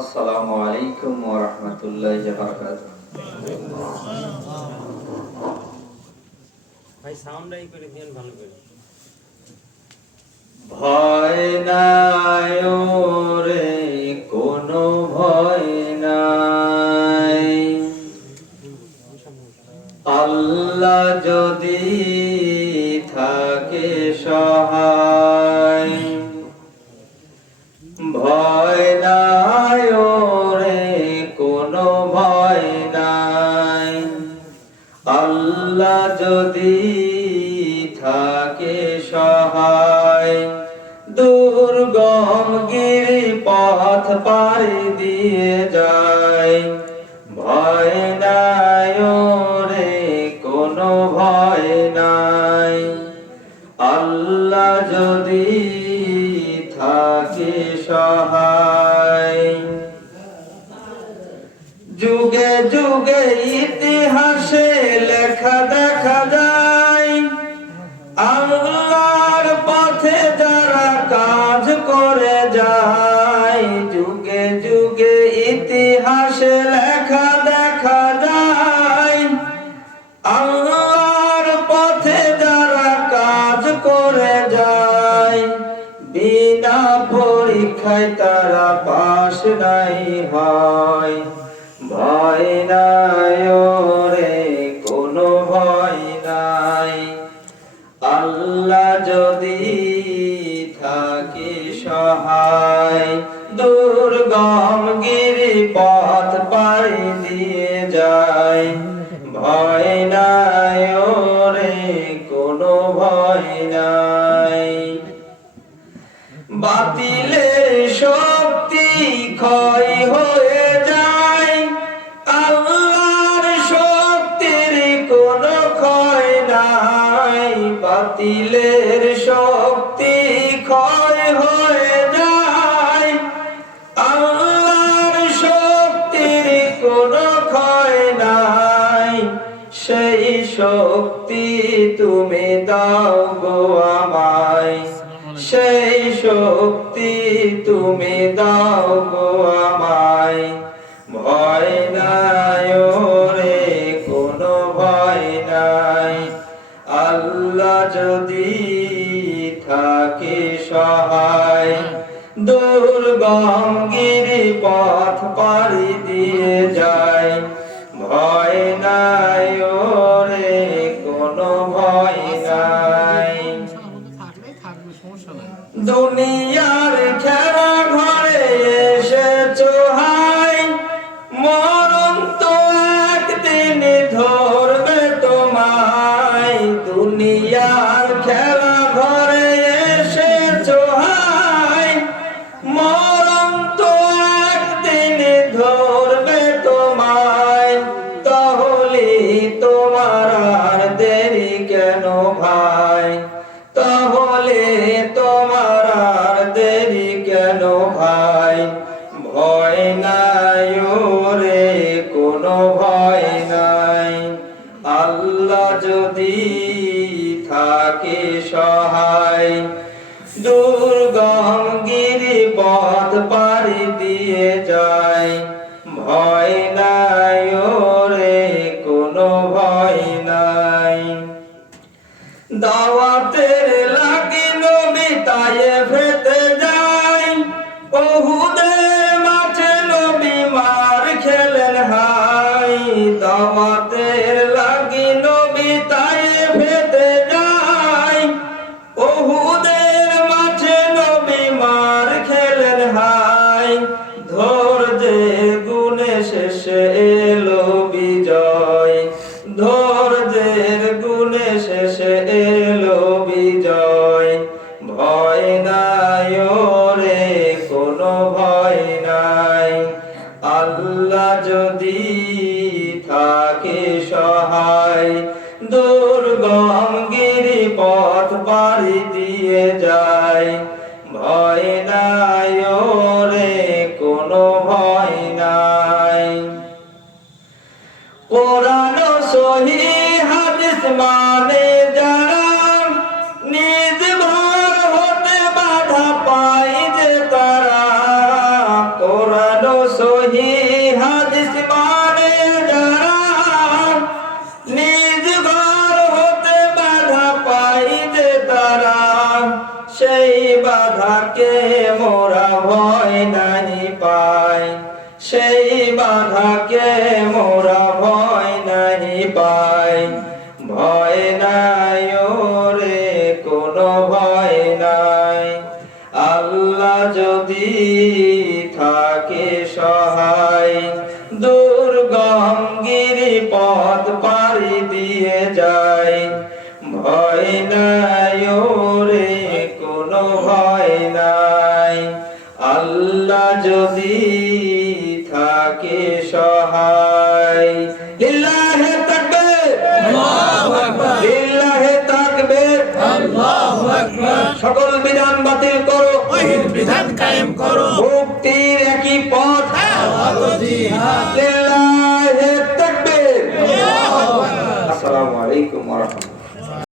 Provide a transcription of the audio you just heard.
আসসালামু আলাইকুম ওয়া রাহমাতুল্লাহি ওয়া বারাকাতুহু। ভাই সাউন্ডটাই করে দিন ভালো করে। ভয় নাই ওরে কোনো ভয় নাই, আল্লাহ যদি থাকে সহায়। ভয় নাই ওরে কোনো ভয় নাই, আল্লাহ যদি থাকে সহায়। দুর্গম গিরি পথ পাড়ি দিয়ে যায়, ভয় নাই ওরে কোনো ভয় নাই, আল্লাহ যদি থাকে সহায়। যুগে যুগে ইতিহাসে লেখা দেখা যায়, আল্লাহর পথে যারা কাজ করে যায়। যুগে যুগে ইতিহাসে লেখা দেখা যায়, আল্লাহর পথে যারা কাজ করে যায়। বিনা পরীক্ষায় তারা পাশ নাই হয়, ভয় নাই ওরে কোনো ভয় নাই, আল্লাহ যদি থাকে সহায়। দুর্গম গিরি পথ পাড়ি দিয়ে যায়, ভয় নাই ওরে কোনো ভয় নাই। বাতিলের শক্তি ক্ষয় হয়ে যায়, আল্লাহর শক্তির কোনো ক্ষয় নাই। বাতিলের শক্তি ক্ষয় হয়ে যায়, আল্লাহর শক্তির কোনো ক্ষয় নাই। সেই শক্তি তুমি দাও গো আমায়, সেই শক্তি তুমি দাও গো আমায়। ভয় নাই ওরে কোনো ভয় নাই, আল্লাহ যদি থাকে সহায়। দুর্গম গিরি পথ পাড়ি দিয়ে যায়, ভয় নাই ওরে কোনো ভয় নাই। দুনিয়ার খেলা ঘরে এসেছো হাই, মরণ তো একদিন ধরবে তোমায়। দুনিয়ার খেলা ঘরে এসেছো হাই, মরণ তো একদিন ধরবে তোমায়। তাহলে তোমার আর দেরি কেন ভাই, তাহলে তোমার আর দেরি কেন ভাই। ভয় নাই ওরে কোনো ভয় নাই, আল্লাহ যদি থাকে সহায়। দুর্গম গিরি পথ পাড়ি দিয়ে যায়, ভয় নাই ওরে কোনো ভয় নাই। দাওয়াতের লাগি নবী তায়েফেতে যায়, উহুদের মাঠে নবী মার খেলেন হাই। দাওয়াতের লাগি নবী তায়েফেতে যায়, উহুদের মাঠে নবী মার খেলেন হাই। ধৈর্যের গুণে শেষে এলো বিজয়, ধৈর্যের গুণে শেষে এলো বিজয়। ভয় নাই ওরে কোনো ভয় নাই, আল্লাহ যদি থাকে সহায়। দুর্গম গিরি পথ পাড়ি দিয়ে যায়, ভয় নাই ওরে কোনো ভয় নাই। ভয় নাহি পাই, সেই বাধাকে মোরা ভয় নাহি পাই। ভয় নাই ওরে কোনো ভয় নাই, আল্লাহ যদি থাকে সহায়, দুর্গম গিরিপথ পাড়ি দিয়ে যায়। ভয় নাই ওরে কোনো ভয় নাই, আল্লাহ যদি থাকে সহায়। লিল্লাহে তাকবীর, আল্লাহু আকবার, লিল্লাহে তাকবীর, আল্লাহু আকবার। সকল বিধান বাতিল করো, ওহির বিধান কায়েম করো, মুক্তির একই পথ, দাওয়াত ও জিহাদ। লিল্লাহে তাকবীর। আল্লাহু আকবার। আসসালামু আলাইকুম ওয়া রাহমাতুল্লাহ।